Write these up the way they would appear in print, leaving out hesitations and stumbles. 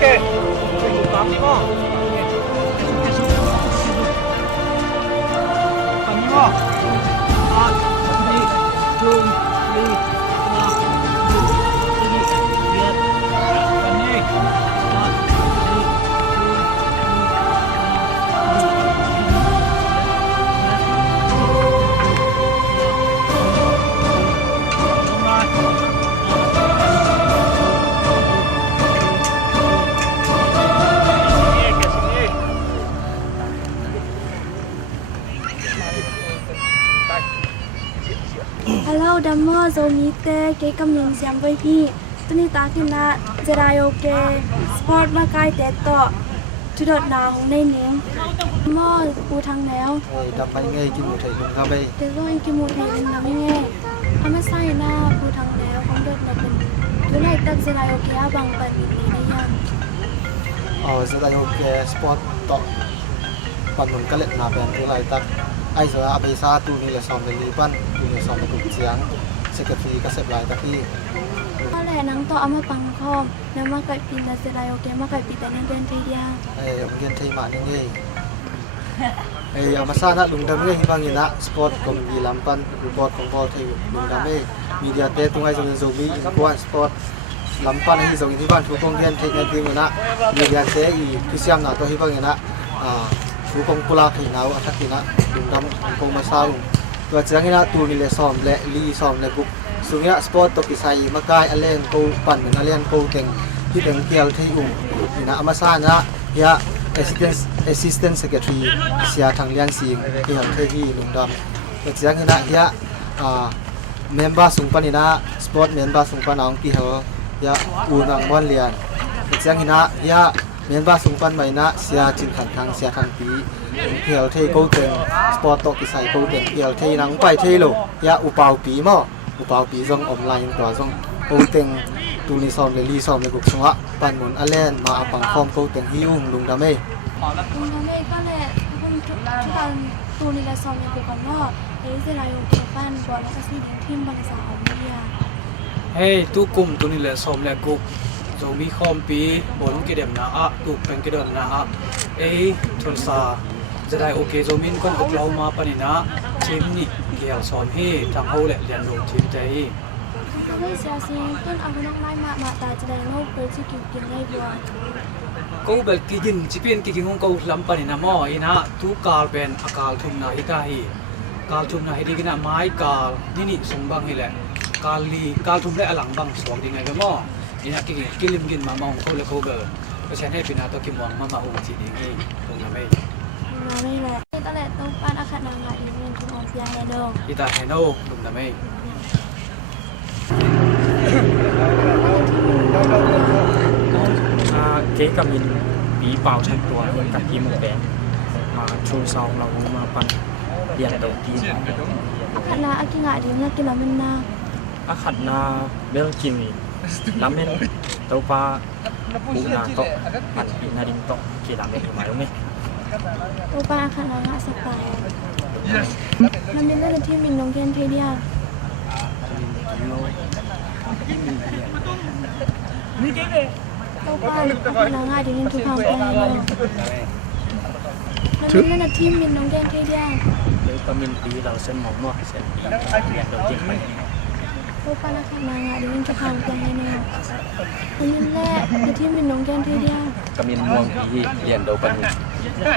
오케이. 감리마. 감리마. 아, 리, 중, 리, 하나, 둘, 셋, 넷, 감리. 하나, 둘, Hello, Damo, Zomite, K Communion Siam với Pi. Tôi đi ta khi na Zerayoke Sport mà cái tết to. Chú đợt nào hôm nay nè. Damo, u thằng nào. Đập bay ngay kim một thầy cùng cao bay. Thế rồi kim một thầy làm nghe. Ama sai na u thằng nào không đợt là mình. Tôi này ta Zerayoke bằng bản mình này nha. Zerayoke Sport to. Pan mun kalet na ben tu lai tak. Ai giờ abe sa tu ni le som le lipan tu ni som le ku chiang secretary ka sep lai taki ก็แหละนังต่อเอามาปังคอมแล้วมาไก่ปีนแต่เสร็จแล้วแกมาไก่ปีแต่นั่นเป็นทีเดียว ông gen thei ma ni nge amasa na lungdam nge hibang ina sport kom bi lampan report kom bol thei lungdam e media te tungai jong zobi in kwan sport lampan hi jong ni ban thu kong gen thei na ding na media te i kisiam na to hibang ina thu kong pula thei na athakina lungdam kong masau to chiangina tu ni le som le li som le buk sungya sport to kisai makai alen ko pan na len ko teng hi teng kial thei ina amasa na ya assistant secretary sia thang lian sing ki ham thei hi lungdam to chiangina ya member sungpanina sport member sungpanang ki ha ya unang mon lian to chiangina ya member sungpan maina sia chin khan thang sia thang pi kial thei ko teng sport to kisai ko teng kial thei nang pai thei lo ya upau pi mo upau pi jong online to jong ko teng tu ni som le li som le guk sunga pan mun alen ma apang khom ko teng hi lung da me ลุงทำเองก็แหละทุกการตูนี่ละซอมยังเป็นคนว่าเฮ้ยเซราโยเกปั้นบอลแล้วก็ซีดิงทีมบางสาวมีอ่ะ Hey, tu kum tu ni le som le guk. Zomi khom pi bon ki dem na a tu pen ki don na a. Thon sa Zedai okay zomin kon ok lau ma panina team ni kial som hi thang ho le lian lo team te hi. ก็เลยเสียซีต้นเอาไปน้องไล่มาตาจะได้โน้ตเปิดที่กินได้ด้วย Ko bel ki jin chipien ki ngong ko lam panina mo ina tu kal ben akal thum na hi ta hi. Kal thum na hi di kina mai kal ni ni sung bang hi le. Kal thum le alang bang swang ding ai mo. Ina ki lim gin ma mong ko le ko bel. Ko chen he pina to ki mong ma hu chi ding hi tong na me. มาไม่แหละก็แหละต้องปั้นอาคารนางงามอีเวนต์ทุกองค์ยาแฮโด Ita heno tong na me. Kế cầm nhìn bí bảo thành tuổi cảทีมแดงมาชูซองเรามาปั่นเรียนđầu tiên อาคารนาอากิงะดีนะกินแล้วมันนา อาขัดนาเบลกินล้ำเม่นตัวปลาปูนาโตปั่นปีนาดินโตเกี่ยล้ำเม่นถูกไหมรู้ไหม ตัวปั้นอาคารนางงามสไตล์มันเป็นเรื่องที่มินน้องเกนเทเดียตัวปั้นอาคารนางงามดีทุกความเป็นมันเป็นเรื่องที่มินน้องเกนเทเดีย เดี๋ยวก็มินปีเราเส้นหมอกนวดเส้นปีเรียนđầu tiênไป ตัวปั้นอาคารนางงามดีทุกความเป็นมันเป็นแรกที่มินน้องเกนเทเดีย ก็มินม่วงปีเรียนđầuปัน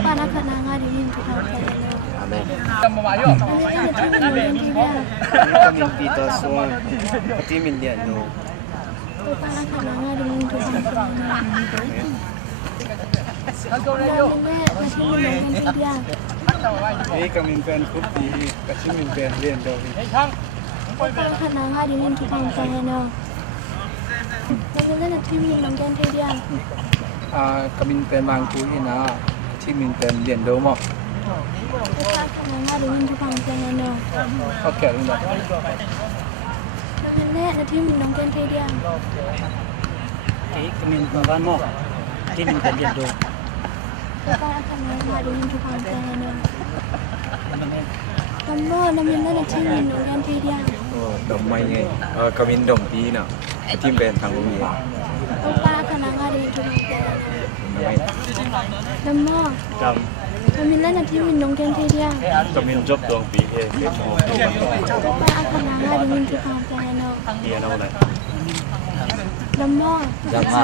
ปั้นอาคารนางงามดีทุกความเป็นมัน อาเมน ก็มีปีต่อส่วนที่มินเดียนดู ตัวปั้นอาคารนางงามดีทุกความเป็นมันแม่มาที่มินน้องเกนเทเดีย นี่ก็มีเป็นคุปปีกับที่มินเป็นเรียนดู ตัวปั้นอาคารนางงามดีทุกความเป็นมันมันเป็นเรื่องที่มินน้องเกนเทเดีย ก็มีเป็นบางคุยนะที่มินเป็นเรียนดูมั้ง ตัวปั้นอาคารนางงามดีทุกความเป็นมัน เขาแก่ลงแบบ มันเป็นแม่ที่มินน้องเกนเทเดีย ก็มินบ้านหมอกที่มินเป็นเรียนดู ตัวปั้นอาคารนางงามดีทุกความเป็นมันลำบากมันเป็นเรื่องที่มินน้องเกนเทเดีย ดมไม่ไงกวินดมปีน่ะทีมเป็นทางโรงเรียน ตัวปั้นอาคารนางงามดีทุกความเป็นมัน ดัมโม่ กับ มันมีเล่นที่มินนงเกนทีเดียว ก็มีจบดวงปีเฮ็ดโม โอป้าอาคณะงานดิมินที่ความใจเนาะ เมียเราเลย ดัมโม่ ดัมมา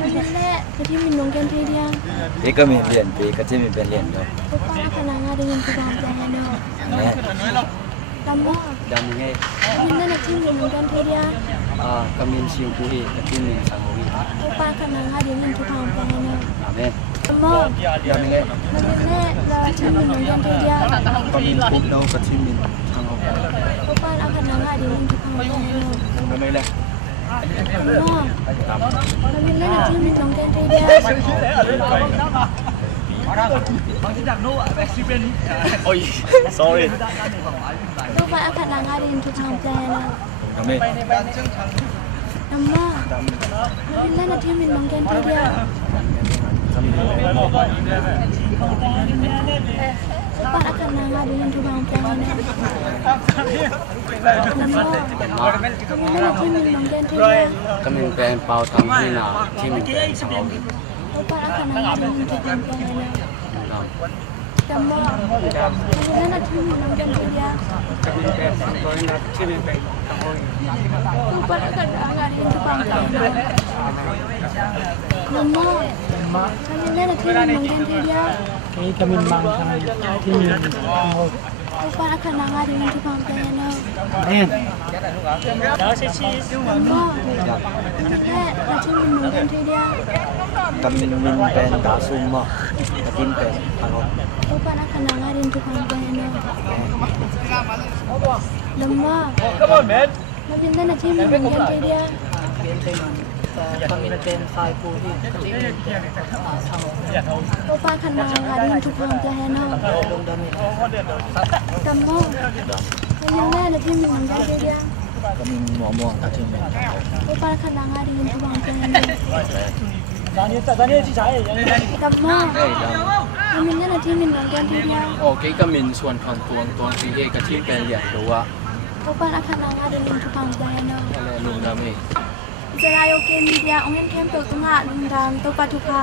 มันมีเล่นที่มินนงเกนทีเดียว ปีก็มีเรียนปีก็จะมีเป็นเรียนด้วย โอป้าอาคณะงานดิมินที่ความใจเนาะ แม่ ดัมโม่ ดัมไง มินเล่นที่มินนงเกนทีเดียว ก็มีชิวกุยก็ที่มีสังวิ โอป้าอาคณะงานดิมินที่ความใจเนาะ แม่ ดัมโม่ ดัมไง มันมีเล่นที่มินนงเกนทีเดียว ก็มีปุ๊บเราก็ที่มีทางออก โอป้าอาคณะงานดิมินที่ความใจเนาะ ไม่เลย ดัมโม่มันมีเล่นที่มินนงเกนทีเดียว โอ้ย sorry โอป้าอาคณะงานดิมินที่ความใจเนาะ ทำไม ดัมโม่มันมีเล่นที่มินนงเกนทีเดียว ทำไม Pak akan nangga dengan tukang pengen. Namo, kami lagi minum dia. ก็มีเป็นเป่าทำที่นาที่มีเป็นทางออก Pak akan nangga dengan tukang pengen. Namo, kami lagi minum dia. จะมีเป็นตัวนักที่เป็นไปตะโอย Pak akan nangga dengan tukang pengen. Namo, kami lagi minum dia. นี่จะมีบางทางที่มี Pak akan nangga dengan tukang pengen. แม่น Namo, lagi minum dia. ก็มีมินเป็นดาซุ่มมากก็ที่เป็นทางออก Pak akan nangga dengan tukang pengen. Namo, kami lagi minum dia. ก็มีเป็นไฟปูที่ Opa kenal ngarin tukang jaheno. Kamu, kayaknya ada tim yang jaga dia. ก็มีหมอม่วงก็ที่เป็นทางออก Opa kenal ngarin tukang jaheno. Kamu, kayaknya ada tim yang jaga dia. โอเคก็มีส่วนของตัวที่เอก็ที่เป็นเรียนรู้ว่า Opa kenal ngarin tukang jaheno. อะไรลุงดำเอง Jarayo ke media ongen kem to tunga lundang to patuka.